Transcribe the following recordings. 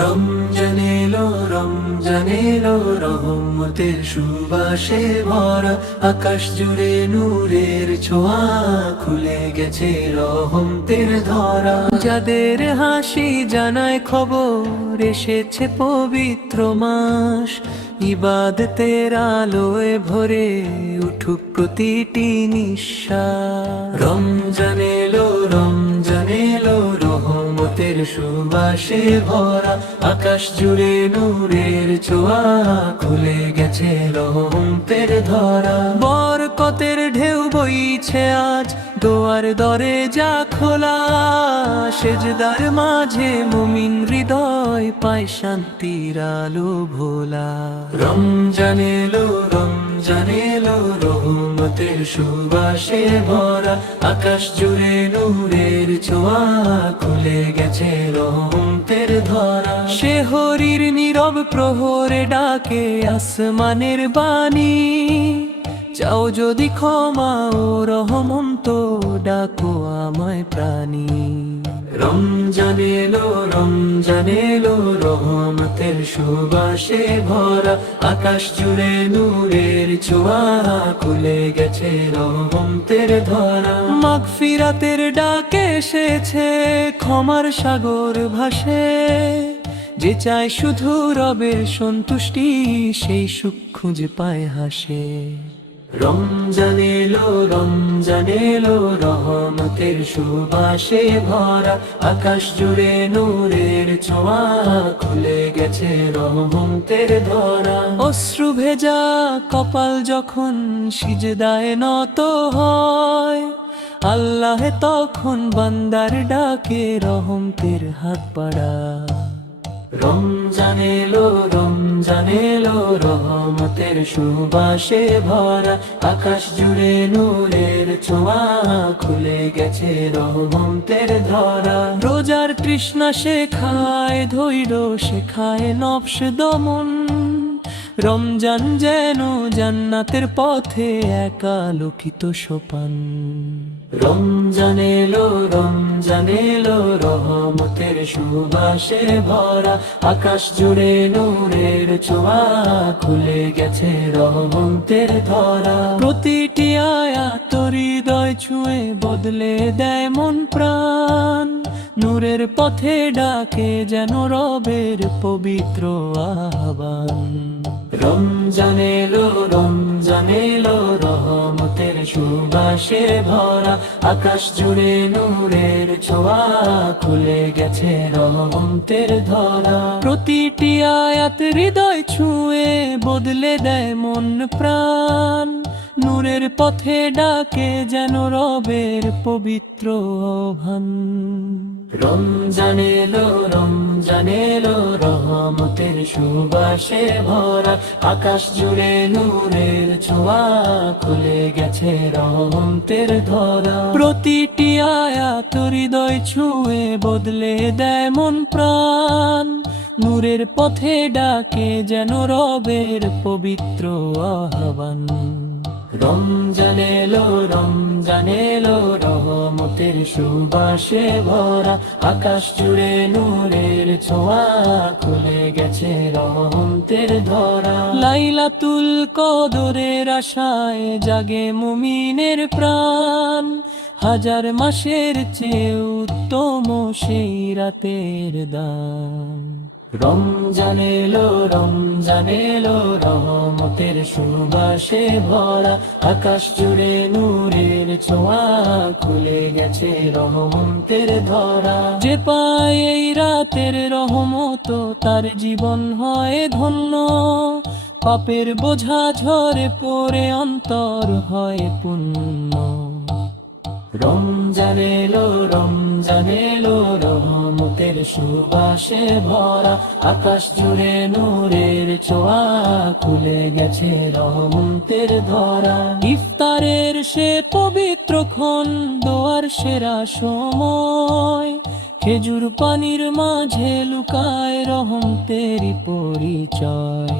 রমজান এলো, রমজান এলো, রহমতের সুবাসে ভরা, আকাশ জুড়ে নূরের ছোঁয়া, খুলে গেছে রহমতের ধরা। যাদের হাসি জানায় খবর, এসেছে পবিত্র মাস, ইবাদতের আলোয় ভরে উঠুক প্রতিটি নিঃশ্বাস। রমজান এলো, রমজান এলো, রহমতের সুবাসে ভরা, আকাশ জুড়ে নূরের ছোঁয়া, খুলে গেছে রহমতের ধরা। বরকতের ঢেউ বইছে আজ, দোয়ার দরে যা খোলা, সেজদার মাঝে মুমিন হৃদয় পায় শান্তির আলো ভোলা। রমজান এলো, রমজান এলো, রহমতের সুবাসে ভরা, আকাশ জুড়ে নূরের ছোঁয়া, খুলে গেছে রহমতের ধরা। শেহরির নীরব প্রহরে ডাকে আসমানের বাণী, চাও যদি ক্ষমা ও রহমত, ডাকো আমায় প্রাণী। রমজান এলো, রমজান এলো, রহমতের সুবাসে ভরা, আকাশ জুড়ে নূরের ছোঁয়া, খুলে গেছে রহমতের ধরা। মাগফিরাতের ডাকে এসেছে ক্ষমার সাগর ভাসে, যে চায় শুধু রবের সন্তুষ্টি, সেই সুখ খুঁজে পায় হাসে। রমজান এলো, রমজান এলো, রহমতের সুবাসে ভরা, আকাশ জুড়ে নূরের ছোঁয়া, খুলে গেছে রহমতের ধরা। অশ্রু ভেজা কপাল যখন সিজদায় নত হয়, আল্লাহ তখন বান্দার ডাকে রহমতের হাত বাড়ায়। রমজান এলো, রমজান এলো, রহমতের সুবাসে ভরা, আকাশ জুড়ে নূরের ছোঁয়া, খুলে গেছে রহমতের ধরা। রোজার তৃষ্ণা শেখায় ধৈর্য, শেখায় নফস দমন, রমজান যেন জান্নাতের পথে এক আলোকিত সোপান। রমজান এলো, রমজান এলো, রহমতের সুবাসে ভরা, আকাশ জুড়ে নূরের ছোঁয়া, খুলে গেছে রহমতের ধরা। প্রতিটি আয়াত হৃদয় ছুঁয়ে বদলে দেয় মন প্রাণ, নূরের পথে ডাকে যেন রবের পবিত্র আহ্বান। রমজান এলো, রমজান এলো, রহমতের সুবাসে ভরা, আকাশ জুড়ে নূরের ছোঁয়া, খুলে গেছে রহমতের ধরা। প্রতিটি আয়াত হৃদয় ছুঁয়ে বদলে দেয় মন প্রাণ, নূরের পথে ডাকে যেন রবের পবিত্র আহ্বান। রমজান এলো, রমজান এলো, রহমতের সুবাসে ভরা, আকাশ জুড়ে নূরের ছোঁয়া, খুলে গেছে রহমতের ধরা। প্রতিটি আয়াত হৃদয় ছুঁয়ে বদলে দেয় মন প্রাণ, নূরের পথে ডাকে যেন রবের পবিত্র আহ্বান। রমজান এলো, রমজান এলো, রহমতের সুবাসে ভরা, আকাশ জুড়ে নূরের ছোঁয়া, খুলে গেছে রহমতের ধরা। লাইলাতুল কদরের আশায় জাগে মুমিনের প্রাণ, হাজার মাসের চেয়ে উত্তম সেই রাতের দাম। রমজান এলো, রমজান এলো, রহমতের সুবাসে ভরা, আকাশ জুড়ে নূরের ছোঁয়া, খুলে গেছে রহমতের ধরা। যে পায় এই রাতের রহমত, তার জীবন হয় ধন্য, পাপের বোঝা ঝরে পড়ে অন্তর হয় পুণ্য। রমজান এলো, রমজান এলো, রহমতের সুবাসে ভরা, আকাশ জুড়ে নূরের ছোঁয়া, খুলে গেছে রহমতের ধরা। ইফতারের সে পবিত্র ক্ষণ, দোয়ার সেরা সময়, খেজুর পানির মাঝে লুকায় রহমতেরই পরিচয়।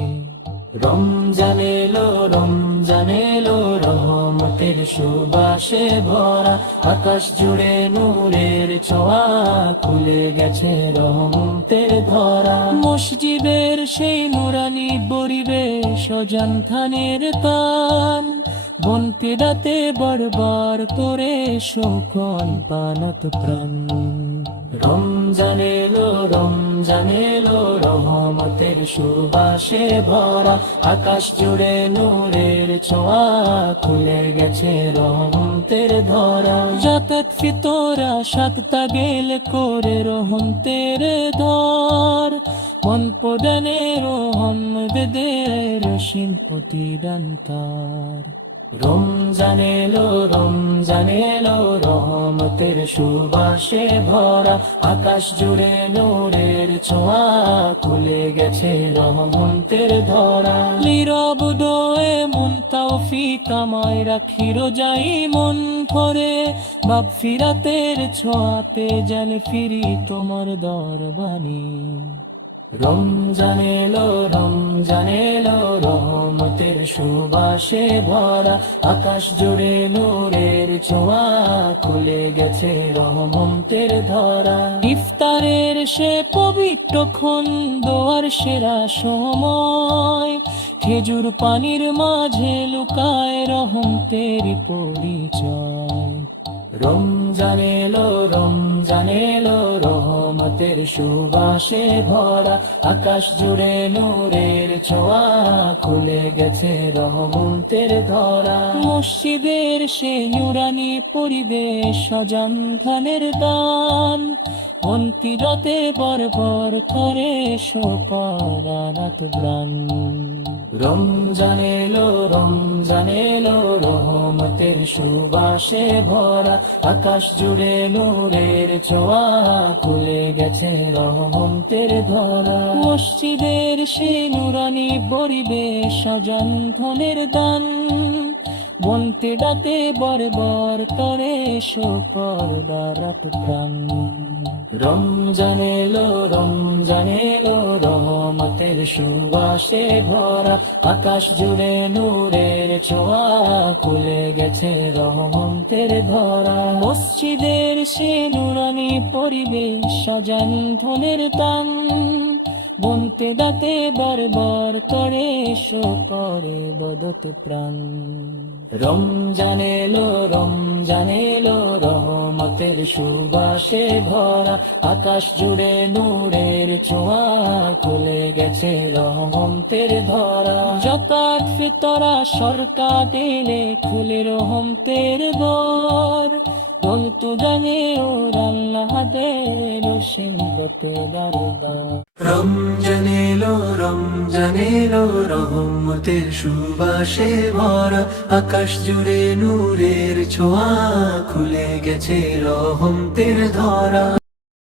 রমজান এলো, রমজান এলো, রহমতের সুবাসে ভরা, আকাশ জুড়ে নূরের ছোঁয়া, খুলে গেছে রহমতের ধরা। মসজিদের সেই নুরানি পরিবেশ জানখানের তান বনতে রাতে বারবার তোরে শোকন পানত প্রাণ রমজান এলো রহমতের সুবাসে ভরা আকাশ জুড়ে নূরের ছোঁয়া খুলে গেছে রহমতের ধরা জাকাত ফিতরা সাতটা গেল করে রহমতের ধর মন প্রদানে রহমতের শিল্পতি দান্তার রমজান এলো রহমতের সুবাসে ভরা আকাশ জুড়ে নূরের ছোঁয়া খুলে গেছে রহমতের ধরা নীরব দোয়ে মন তৌফিক আমায় রাখি রোজাই মন ভরে বাপ ফিরাতের ছোঁয়াতে যেন ফিরি তোমার দরবানি রমজান এলো রহমতের সুবাসে ভরা আকাশ জুড়ে নূরের ছোঁয়া খুলে গেছে রহমতের ধরা ইফতারের সে পবিত্র ক্ষণ দোয়ার সেরা সময় খেজুর পানির মাঝে লুকায় রহমতের পরিচয় রমজান এলো রহমতের সুবাসে ভরা আকাশ জুড়ে নূরের ছোঁয়া খুলে গেছে রহমতের ধরা মসজিদের সে নুরানি পরিবেশ সজানখানের দান অন্তিরতে বরবর করে শোকরাত প্রাণ রমজান এলো রহমতের সুবাসে ভরা আকাশ জুড়ে নূরের ছোঁয়া খুলে গেছে রহমতের ধরা মসজিদের সে নুরানি পরিবেশ সজানখানের দান বনতে ডাকে বরবর করে শোকর দারাত প্রাণ রমজান এলো রহমতের সুবাসে ভরা আকাশ জুড়ে নূরের ছোঁয়া খুলে গেছে রহমতের ধরা মসজিদের সে নুরানি পরিবেশ সাজান ধনের দান বনতে ডাকে বারবার করে শোকরে বদত প্রাণ রমজান এলো রহমতের সুবাসে ভরা আকাশ জুড়ে নূরের ছোঁয়া খুলে গেছে রহমতের ধরা জাকাত ফিতরা সরকার দিলে খুলে রহমতের দর বলতো জানে ওর আল্লাহ দের সিংহতে দারদার রমজান এলো রহমতের সুবাসে ভরা আকাশ জুড়ে নূরের ছোঁয়া খুলে গেছে রহমতের ধরা